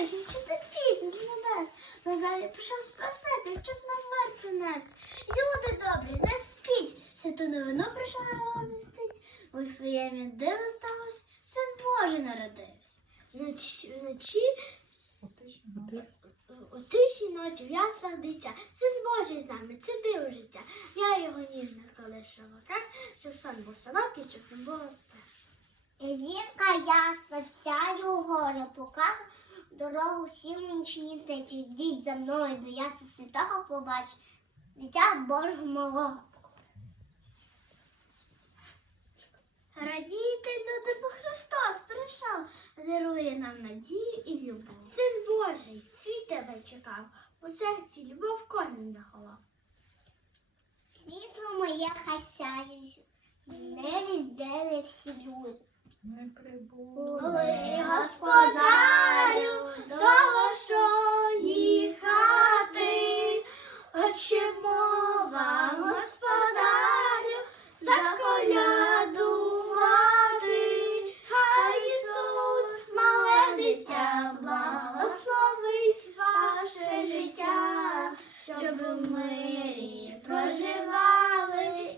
пожежі, чути пісню з небес. Назарі прийшов спросити, щоб нам мир принести. Люди добрі, не спіть, святу новину прийшов звістить. У Вифлеємі диво сталося, син Божий народився. Вночі, вночі у тиші ночі в яслах дитя, син Божий з нами, це диво життя. Я його ніжно колишу в руках, щоб сон був солодкий, щоб не було страх. Зірка ясна, покаже дорогу всім нічні течі. Йдіть за мною до ясла святого побачить, дитя Божого малого. Радійте, люди, бо Христос прийшов, дарує нам надію і любов. Син Божий, світ тебе чекав, у серці любов кожен заховав. Світло моє хасяє, не різдене всі люди. Ми прибули. Коли очимо вам, господарю, заколядувати, хай Ісус, мале дитя, благословить ваше життя, щоб в мирі проживали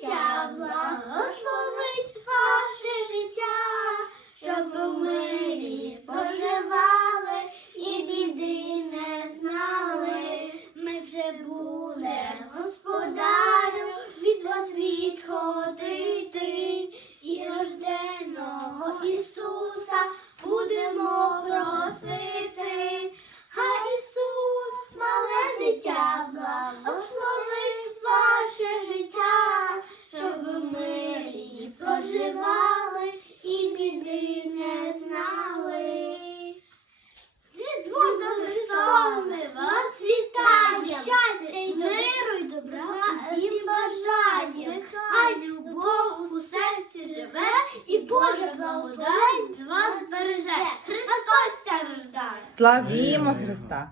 дитя, благословить ваше життя, щоб у мирі поживали і біди не знали. Ми вже були, господарю, від вас відходити, і рожденого Ісуса серці живе, і Боже благословень з вас збереже. Христос ся рождає. Славімо Христа!